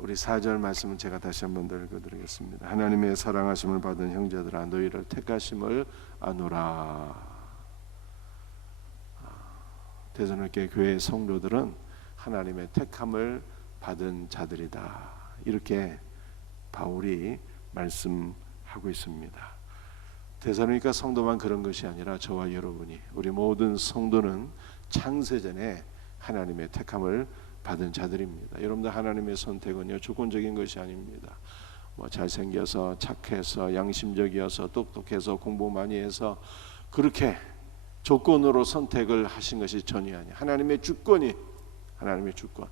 우리 4절 말씀은 제가 다시 한번 더 읽어드리겠습니다. 하나님의 사랑하심을 받은 형제들아 너희를 택하심을 아노라. 데살로니가 교회 성도들은 하나님의 택함을 받은 자들이다. 이렇게 바울이 말씀하고 있습니다. 데살로니가 성도만 그런 것이 아니라 저와 여러분이, 우리 모든 성도는 창세전에 하나님의 택함을 받은 자들입니다. 여러분들 하나님의 선택은요 조건적인 것이 아닙니다. 잘생겨서 착해서 양심적이어서 똑똑해서 공부 많이 해서 그렇게 조건으로 선택을 하신 것이 전혀 아니에요. 하나님의 주권이, 하나님의 주권.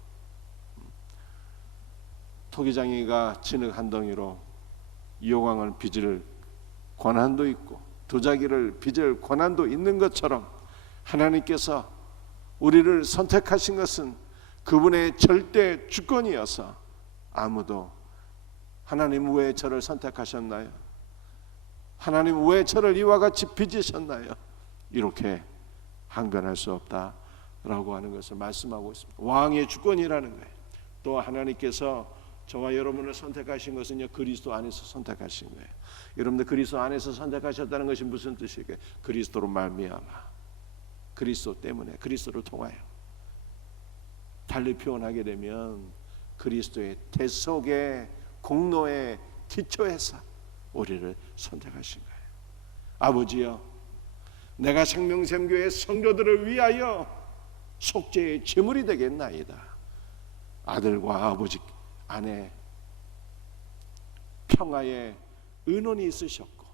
토기장이가 진흙 한 덩이로 이호강을 빚을 권한도 있고 도자기를 빚을 권한도 있는 것처럼 하나님께서 우리를 선택하신 것은 그분의 절대 주권이어서 아무도 하나님 왜 저를 선택하셨나요? 하나님 왜 저를 이와 같이 빚으셨나요? 이렇게 항변할 수 없다라고 하는 것을 말씀하고 있습니다. 왕의 주권이라는 거예요. 또 하나님께서 저와 여러분을 선택하신 것은요 그리스도 안에서 선택하신 거예요. 여러분들 그리스도 안에서 선택하셨다는 것이 무슨 뜻이에요? 그리스도로 말미암아, 그리스도 때문에, 그리스도를 통하여. 달리 표현하게 되면 그리스도의 대속의 공로에 기초해서 우리를 선택하신 거예요. 아버지여, 내가 생명샘교회 성도들을 위하여 속죄의 제물이 되겠나이다. 아들과 아버지 안에 평화의 은원이 있으셨고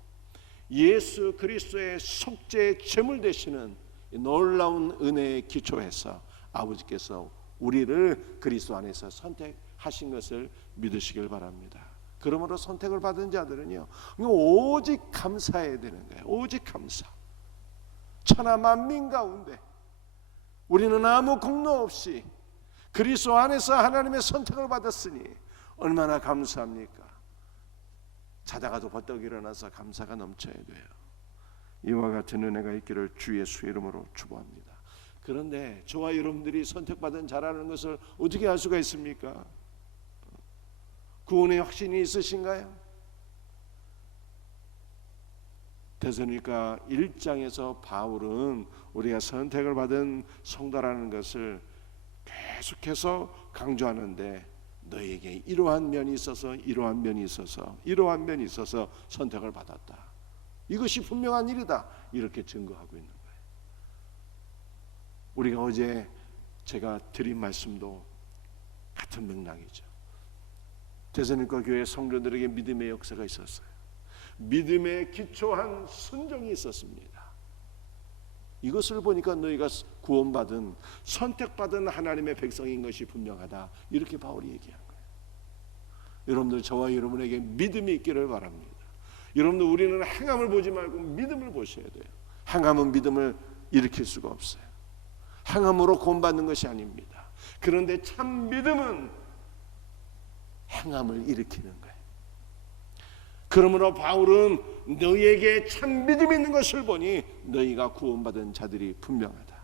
예수 그리스도의 속죄의 제물 되시는 놀라운 은혜에 기초해서 아버지께서 우리를 그리스도 안에서 선택하신 것을 믿으시길 바랍니다. 그러므로 선택을 받은 자들은요 오직 감사해야 되는 거예요. 오직 감사. 천하 만민 가운데 우리는 아무 공로 없이 그리스도 안에서 하나님의 선택을 받았으니 얼마나 감사합니까? 자다가도 벌떡 일어나서 감사가 넘쳐야 돼요. 이와 같은 은혜가 있기를 주 예수 이름으로 축복합니다. 그런데 저와 여러분들이 선택받은 자라는 것을 어떻게 알 수가 있습니까? 구원의 확신이 있으신가요? 데살로니가 1장에서 바울은 우리가 선택을 받은 성도라는 것을 계속해서 강조하는데 너에게 이러한 면이 있어서 이러한 면이 있어서 이러한 면이 있어서 선택을 받았다. 이것이 분명한 일이다. 이렇게 증거하고 있는 거예요. 우리가 어제 제가 드린 말씀도 같은 맥락이죠. 데살로니가 교회 성도들에게 믿음의 역사가 있었어요. 믿음에 기초한 순종이 있었습니다. 이것을 보니까 너희가 구원받은 선택받은 하나님의 백성인 것이 분명하다. 이렇게 바울이 얘기한 거예요. 여러분들 저와 여러분에게 믿음이 있기를 바랍니다. 여러분들 우리는 행함을 보지 말고 믿음을 보셔야 돼요. 행함은 믿음을 일으킬 수가 없어요. 행함으로 구원받는 것이 아닙니다. 그런데 참 믿음은 행함을 일으키는 거예요. 그러므로 바울은 너희에게 참 믿음이 있는 것을 보니 너희가 구원받은 자들이 분명하다.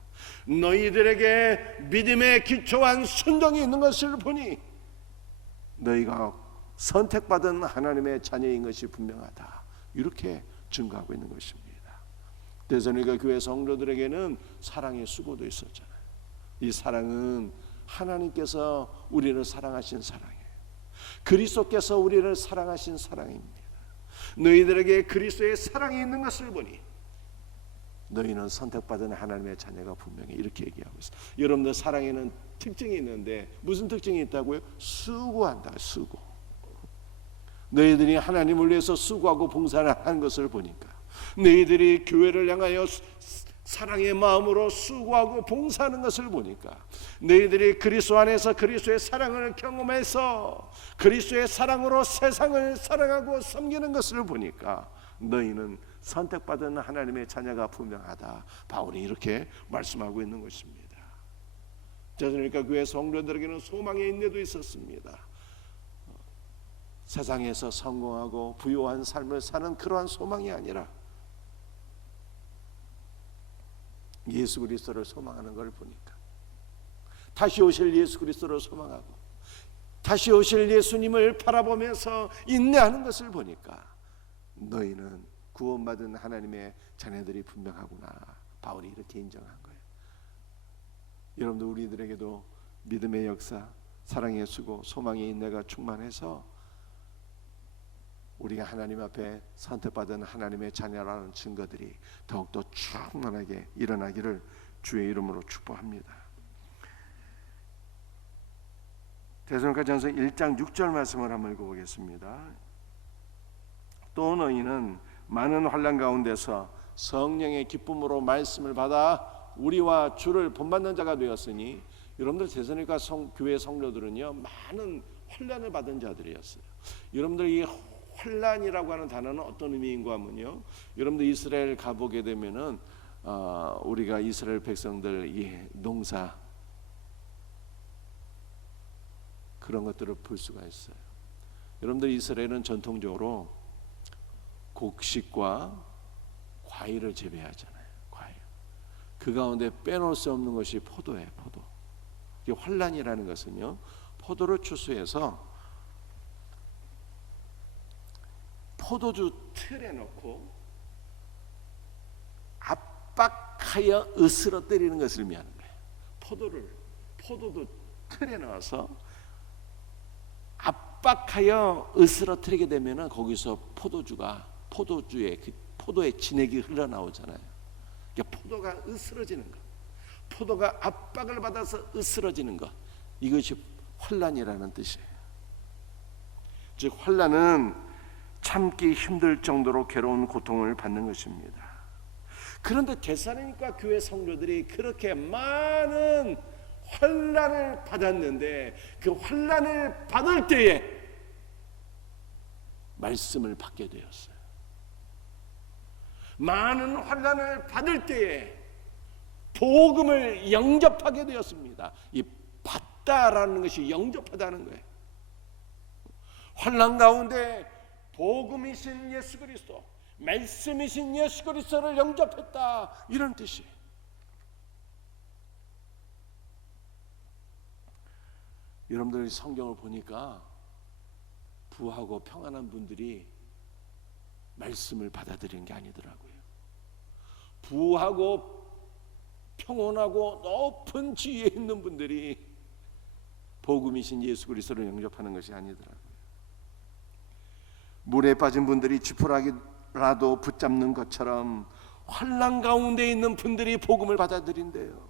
너희들에게 믿음에 기초한 순종이 있는 것을 보니 너희가 선택받은 하나님의 자녀인 것이 분명하다. 이렇게 증거하고 있는 것입니다. 데살로니가 교회 성도들에게는 사랑의 수고도 있었잖아요. 이 사랑은 하나님께서 우리를 사랑하신 사랑이에요. 그리스도께서 우리를 사랑하신 사랑입니다. 너희들에게 그리스도의 사랑이 있는 것을 보니 너희는 선택받은 하나님의 자녀가 분명히 이렇게 얘기하고 있어요. 여러분들 사랑에는 특징이 있는데 무슨 특징이 있다고요? 수고한다. 수고. 너희들이 하나님을 위해서 수고하고 봉사를 하는 것을 보니까 너희들이 교회를 향하여 사랑의 마음으로 수고하고 봉사하는 것을 보니까 너희들이 그리스도 안에서 그리스도의 사랑을 경험해서 그리스도의 사랑으로 세상을 사랑하고 섬기는 것을 보니까 너희는 선택받은 하나님의 자녀가 분명하다. 바울이 이렇게 말씀하고 있는 것입니다. 그러니까 교회 성도들에게는 소망의 인내도 있었습니다. 세상에서 성공하고 부유한 삶을 사는 그러한 소망이 아니라 예수 그리스도를 소망하는 걸 보니까 다시 오실 예수 그리스도를 소망하고 다시 오실 예수님을 바라보면서 인내하는 것을 보니까 너희는 구원받은 하나님의 자녀들이 분명하구나. 바울이 이렇게 인정한 거예요. 여러분들, 우리들에게도 믿음의 역사, 사랑의 수고, 소망의 인내가 충만해서 우리가 하나님 앞에 선택받은 하나님의 자녀라는 증거들이 더욱더 충만하게 일어나기를 주의 이름으로 축복합니다. 데살로니가전서 1장 6절 말씀을 한번 읽어보겠습니다. 또 너희는 많은 환난 가운데서 성령의 기쁨으로 말씀을 받아 우리와 주를 본받는 자가 되었으니, 여러분들 데살로니가 교회 성도들은요 많은 환난을 받은 자들이었어요. 여러분들 이 환난이라고 하는 단어는 어떤 의미인가 하면요, 여러분들 이스라엘 가보게 되면은 우리가 이스라엘 백성들 이 농사 그런 것들을 볼 수가 있어요. 여러분들 이스라엘은 전통적으로 곡식과 과일을 재배하잖아요. 과일. 그 가운데 빼놓을 수 없는 것이 포도예요. 포도. 이 환난이라는 것은요, 포도를 추수해서 포도주 틀에 넣고 압박하여 으스러뜨리는 것을 의미하는 거예요. 포도도 틀에 넣어서 압박하여 으스러뜨리게 되면은 거기서 포도주의 그 포도의 진액이 흘러나오잖아요. 그러니까 포도가 으스러지는 것, 포도가 압박을 받아서 으스러지는 것, 이것이 환난이라는 뜻이에요. 즉 환난은 참기 힘들 정도로 괴로운 고통을 받는 것입니다. 그런데 데살로니가 교회 성도들이 그렇게 많은 환난을 받았는데 그 환난을 받을 때에 말씀을 받게 되었어요. 많은 환난을 받을 때에 복음을 영접하게 되었습니다. 이 받다라는 것이 영접하다는 거예요. 환난 가운데 복음이신 예수 그리스도, 말씀이신 예수 그리스도를 영접했다, 이런 뜻이에요. 여러분들 성경을 보니까 부하고 평안한 분들이 말씀을 받아들이는 게 아니더라고요. 부하고 평온하고 높은 지위에 있는 분들이 복음이신 예수 그리스도를 영접하는 것이 아니더라고요. 물에 빠진 분들이 지푸라기라도 붙잡는 것처럼 환난 가운데 있는 분들이 복음을 받아들인대요.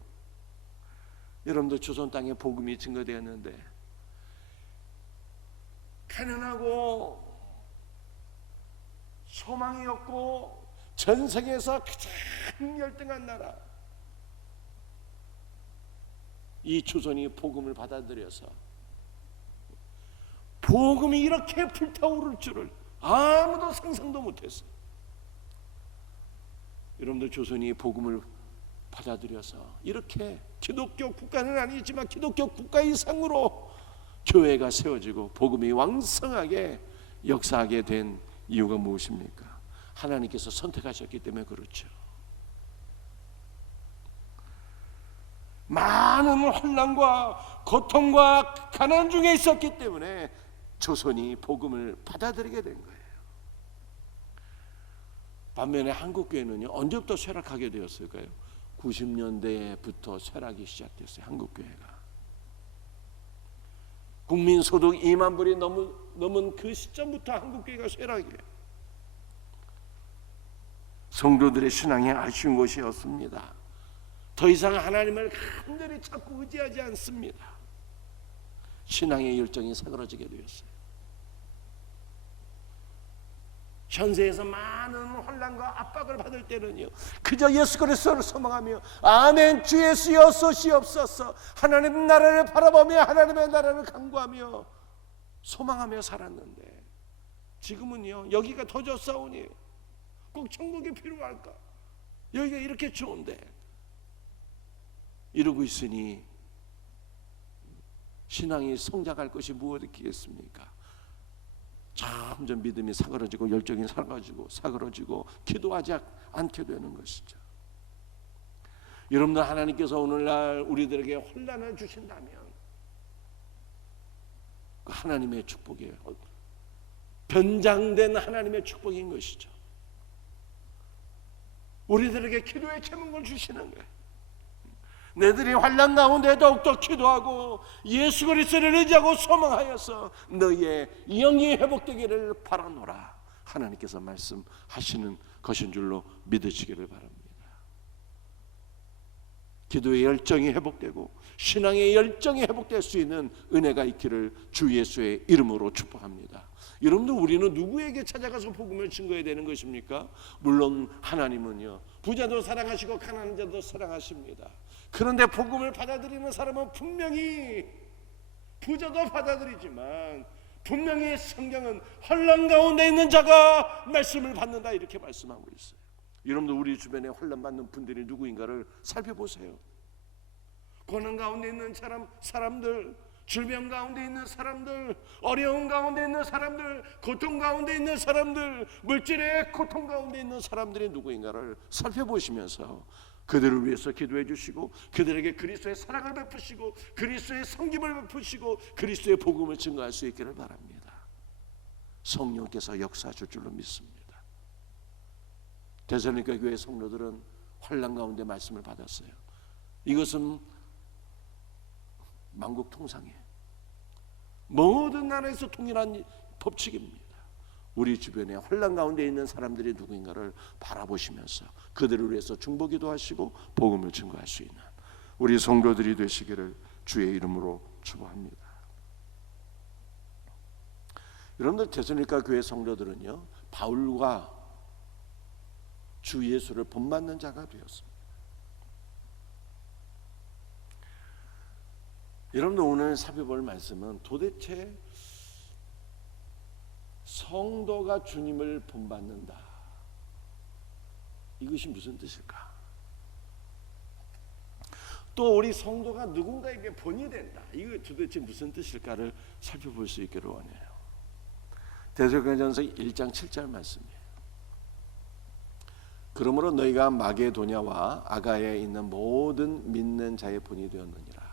여러분들 조선 땅에 복음이 증거되었는데 가난하고 소망이 없고 전 세계에서 가장 열등한 나라, 이 조선이 복음을 받아들여서 복음이 이렇게 불타오를 줄을 아무도 상상도 못했어요. 여러분들 조선이 복음을 받아들여서 이렇게 기독교 국가는 아니지만 기독교 국가 이상으로 교회가 세워지고 복음이 왕성하게 역사하게 된 이유가 무엇입니까? 하나님께서 선택하셨기 때문에 그렇죠. 많은 환난과 고통과 가난 중에 있었기 때문에 조선이 복음을 받아들이게 된 거예요. 반면에 한국교회는요, 언제부터 쇠락하게 되었을까요? 90년대부터 쇠락이 시작됐어요. 한국교회가 국민소득 2만 불이 넘은 그 시점부터 한국교회가 쇠락이에요. 성도들의 신앙이 아쉬운 것이었습니다. 더 이상 하나님을 간절히 찾고 의지하지 않습니다. 신앙의 열정이 사그러지게 되었어요. 현세에서 많은 혼란과 압박을 받을 때는요, 그저 예수 그리스도를 소망하며 아멘 주 예수여 쏘시옵소서, 하나님 나라를 바라보며 하나님의 나라를 간구하며 소망하며 살았는데, 지금은요, 여기가 더 좋사오니 꼭 천국이 필요할까, 여기가 이렇게 좋은데 이러고 있으니 신앙이 성장할 것이 무엇이겠습니까? 점점 믿음이 사그러지고 열정이 사그러지고 기도하지 않게 되는 것이죠. 여러분들, 하나님께서 오늘날 우리들에게 혼란을 주신다면 하나님의 축복이에요. 변장된 하나님의 축복인 것이죠. 우리들에게 기도의 제목을 주시는 거예요. 너희들이 환난 가운데 더욱더 기도하고 예수 그리스도를 의지하고 소망하여서 너희의 영이 회복되기를 바라노라. 하나님께서 말씀하시는 것인 줄로 믿으시기를 바랍니다. 기도의 열정이 회복되고 신앙의 열정이 회복될 수 있는 은혜가 있기를 주 예수의 이름으로 축복합니다. 여러분들, 우리는 누구에게 찾아가서 복음을 증거해야 되는 것입니까? 물론 하나님은요, 부자도 사랑하시고 가난한 자도 사랑하십니다. 그런데 복음을 받아들이는 사람은 분명히 부자도 받아들이지만 분명히 성경은 혼란 가운데 있는 자가 말씀을 받는다, 이렇게 말씀하고 있어요. 여러분들, 우리 주변에 혼란 받는 분들이 누구인가를 살펴보세요. 고난 가운데 있는 사람들, 질병 가운데 있는 사람들, 어려움 가운데 있는 사람들, 고통 가운데 있는 사람들, 물질의 고통 가운데 있는 사람들이 누구인가를 살펴보시면서 그들을 위해서 기도해 주시고 그들에게 그리스도의 사랑을 베푸시고 그리스도의 섬김을 베푸시고 그리스도의 복음을 증거할 수 있기를 바랍니다. 성령께서 역사하실 줄로 믿습니다. 데살로니가 교회 성도들은 환난 가운데 말씀을 받았어요. 이것은 만국 통상이에요. 모든 나라에서 동일한 법칙입니다. 우리 주변에 환난 가운데 있는 사람들이 누구인가를 바라보시면서 그들을 위해서 중보기도 하시고 복음을 증거할 수 있는 우리 성도들이 되시기를 주의 이름으로 축복합니다. 여러분들, 데살로니가 교회 성도들은요, 바울과 주 예수를 본받는 자가 되었습니다. 여러분들, 오늘 살펴볼 말씀은 도대체 성도가 주님을 본받는다, 이것이 무슨 뜻일까? 또 우리 성도가 누군가에게 본이 된다, 이거 도대체 무슨 뜻일까를 살펴볼 수 있기를 원해요. 데살로니가전서 1장 7절 말씀이에요. 그러므로 너희가 마게도냐와 아가야에 있는 모든 믿는 자의 본이 되었느니라.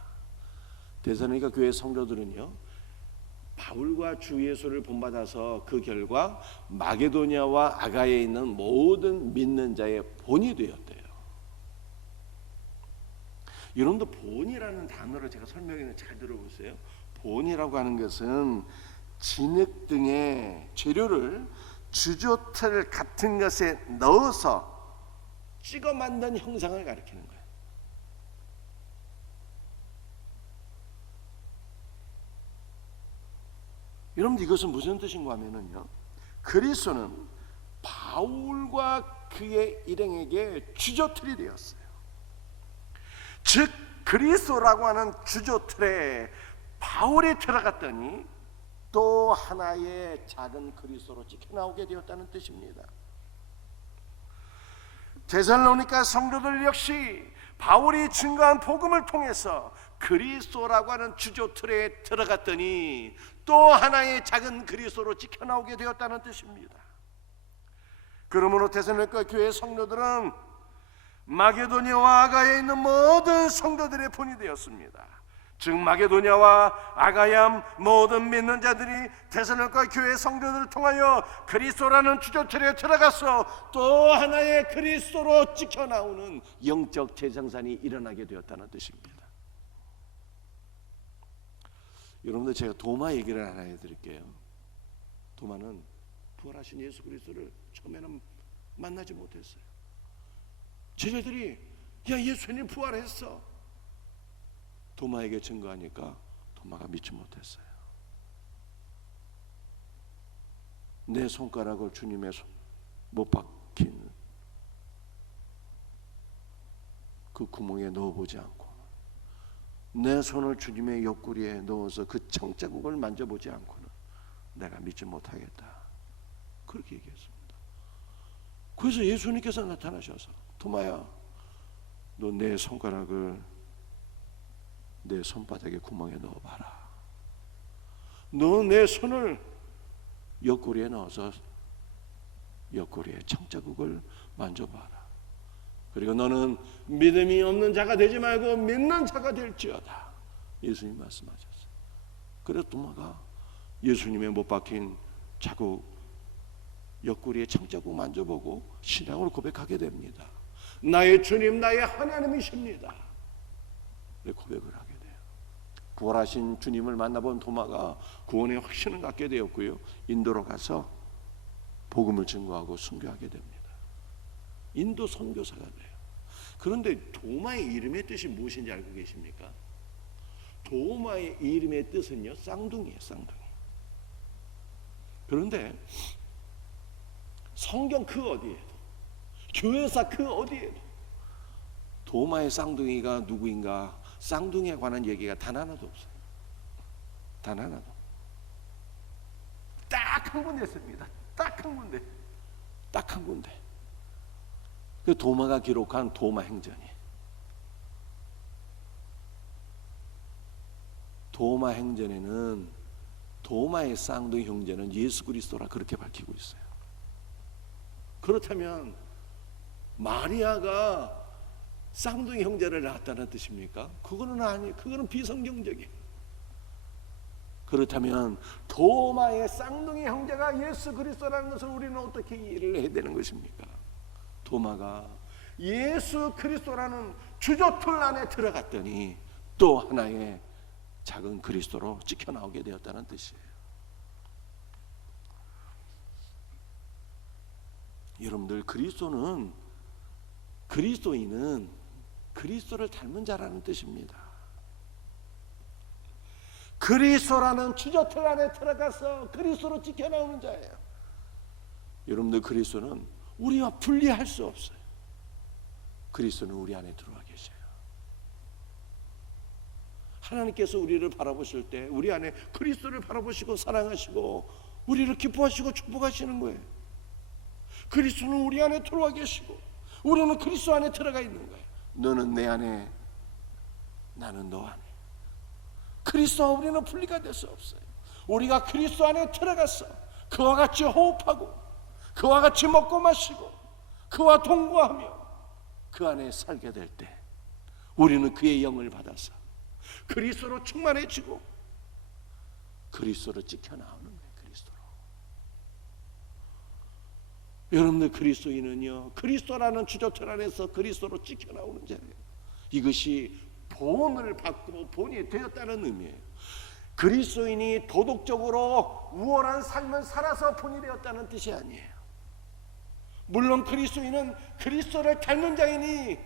데살로니가 교회 성도들은요, 바울과 주 예수를 본받아서 그 결과 마게도냐와 아가야에 있는 모든 믿는 자의 본이 되었대요. 여러분도 본이라는 단어를 제가 설명해서 잘 들어보세요. 본이라고 하는 것은 진흙 등의 재료를 주조틀 같은 것에 넣어서 찍어 만든 형상을 가리키는 거예요. 여러분, 이것은 무슨 뜻인가 하면요, 그리스도는 바울과 그의 일행에게 주조틀이 되었어요. 즉 그리스도라고 하는 주조틀에 바울이 들어갔더니 또 하나의 작은 그리스도로 찍혀 나오게 되었다는 뜻입니다. 데살로니가 성도들 역시 바울이 증거한 복음을 통해서 그리스도라고 하는 주조틀에 들어갔더니 또 하나의 작은 그리스도로 찍혀 나오게 되었다는 뜻입니다. 그러므로 데살로니가 교회 성도들은 마게도냐와 아가야에 있는 모든 성도들의 본이 되었습니다. 즉 마게도냐와 아가야 모든 믿는 자들이 데살로니가 교회 성도들을 통하여 그리스도라는 주조틀에 들어가서 또 하나의 그리스도로 찍혀 나오는 영적 재생산이 일어나게 되었다는 뜻입니다. 여러분들, 제가 도마 얘기를 하나 해드릴게요. 도마는 부활하신 예수 그리스도를 처음에는 만나지 못했어요. 제자들이 야, 예수님 부활했어, 도마에게 증거하니까 도마가 믿지 못했어요. 내 손가락을 주님의 못 박힌 그 구멍에 넣어보지 않고 내 손을 주님의 옆구리에 넣어서 그 청자국을 만져보지 않고는 내가 믿지 못하겠다, 그렇게 얘기했습니다. 그래서 예수님께서 나타나셔서 도마야, 너 내 손가락을 내 손바닥에 구멍에 넣어봐라. 너 내 손을 옆구리에 넣어서 옆구리에 청자국을 만져봐라. 그리고 너는 믿음이 없는 자가 되지 말고 믿는 자가 될지어다, 예수님 말씀하셨어요. 그래서 도마가 예수님의 못 박힌 자국, 옆구리에 창자국 만져보고 신앙을 고백하게 됩니다. 나의 주님, 나의 하나님이십니다. 네, 고백을 하게 돼요. 부활하신 주님을 만나본 도마가 구원의 확신을 갖게 되었고요, 인도로 가서 복음을 증거하고 순교하게 됩니다. 인도 선교사가 돼요. 그런데 도마의 이름의 뜻이 무엇인지 알고 계십니까? 도마의 이름의 뜻은요, 쌍둥이에요. 쌍둥이. 그런데 성경 그 어디에도, 교회사 그 어디에도 도마의 쌍둥이가 누구인가, 쌍둥이에 관한 얘기가 단 하나도 없어요. 단 하나도. 딱 한 군데 있습니다. 딱 한 군데. 딱 한 군데. 그 도마가 기록한 도마 행전이. 도마 행전에는 도마의 쌍둥이 형제는 예수 그리스도라 그렇게 밝히고 있어요. 그렇다면 마리아가 쌍둥이 형제를 낳았다는 뜻입니까? 그거는 아니에요. 그거는 비성경적이에요. 그렇다면 도마의 쌍둥이 형제가 예수 그리스도라는 것을 우리는 어떻게 이해를 해야 되는 것입니까? 도마가 예수 그리스도라는 주저틀 안에 들어갔더니 또 하나의 작은 그리스도로 찍혀 나오게 되었다는 뜻이에요. 여러분들, 그리스도인은 그리스도를 닮은 자라는 뜻입니다. 그리스도라는 주저틀 안에 들어가서 그리스도로 찍혀 나오는 자예요. 여러분들, 그리스도는 우리와 분리할 수 없어요. 그리스도는 우리 안에 들어와 계셔요. 하나님께서 우리를 바라보실 때 우리 안에 그리스도를 바라보시고 사랑하시고 우리를 기뻐하시고 축복하시는 거예요. 그리스도는 우리 안에 들어와 계시고 우리는 그리스도 안에 들어가 있는 거예요. 너는 내 안에, 나는 너 안에. 그리스도와 우리는 분리가 될 수 없어요. 우리가 그리스도 안에 들어가서 그와 같이 호흡하고 그와 같이 먹고 마시고 그와 동거하며 그 안에 살게 될 때 우리는 그의 영을 받아서 그리스도로 충만해지고 그리스도로 찍혀 나오는 거예요. 그리스도로. 여러분들, 그리스도인은요, 그리스도라는 주저틀 안에서 그리스도로 찍혀 나오는 자예요. 이것이 본을 받고 본이 되었다는 의미예요. 그리스도인이 도덕적으로 우월한 삶을 살아서 본이 되었다는 뜻이 아니에요. 물론 그리스도인은 그리스도를 닮은 자이니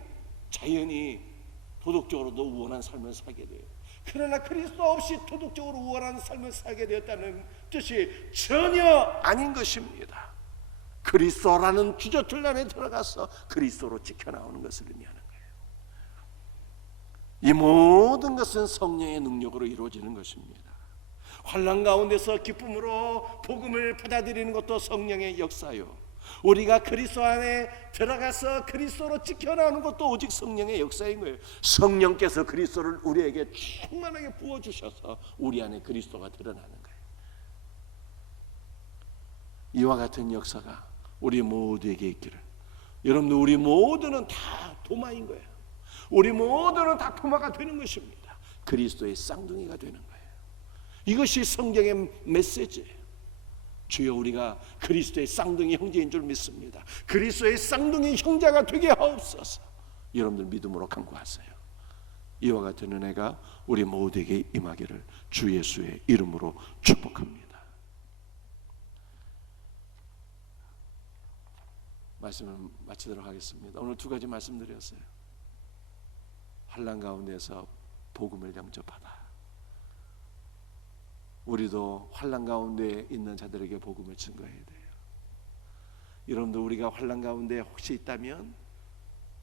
자연히 도덕적으로도 우월한 삶을 살게 돼요. 그러나 그리스도 없이 도덕적으로 우월한 삶을 살게 되었다는 뜻이 전혀 아닌 것입니다. 그리스도라는 주저틀 안에 들어가서 그리스도로 찍혀 나오는 것을 의미하는 거예요. 이 모든 것은 성령의 능력으로 이루어지는 것입니다. 환난 가운데서 기쁨으로 복음을 받아들이는 것도 성령의 역사요, 우리가 그리스도 안에 들어가서 그리스도로 찍혀 나오는 것도 오직 성령의 역사인 거예요. 성령께서 그리스도를 우리에게 충만하게 부어주셔서 우리 안에 그리스도가 드러나는 거예요. 이와 같은 역사가 우리 모두에게 있기를. 여러분들, 우리 모두는 다 도마인 거예요. 우리 모두는 다 도마가 되는 것입니다. 그리스도의 쌍둥이가 되는 거예요. 이것이 성경의 메시지예요. 주여, 우리가 그리스도의 쌍둥이 형제인 줄 믿습니다. 그리스도의 쌍둥이 형제가 되게 하옵소서. 여러분들 믿음으로 간구하세요. 이와 같은 은혜가 우리 모두에게 임하기를 주 예수의 이름으로 축복합니다. 말씀을 마치도록 하겠습니다. 오늘 두 가지 말씀드렸어요. 환난 가운데서 복음을 영접하다. 우리도 환난 가운데 있는 자들에게 복음을 증거해야 돼요. 여러분들, 우리가 환난 가운데 혹시 있다면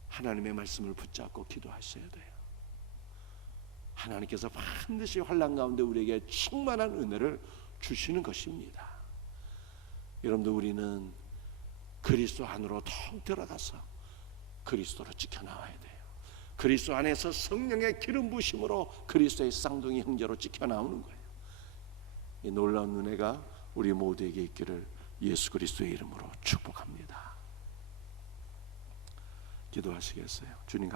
하나님의 말씀을 붙잡고 기도하셔야 돼요. 하나님께서 반드시 환난 가운데 우리에게 충만한 은혜를 주시는 것입니다. 여러분들, 우리는 그리스도 안으로 턱 들어가서 그리스도로 지켜나와야 돼요. 그리스도 안에서 성령의 기름 부심으로 그리스도의 쌍둥이 형제로 지켜나오는 거예요. 이 놀라운 은혜가 우리 모두에게 있기를 예수 그리스도의 이름으로 축복합니다. 기도하시겠어요? 주님,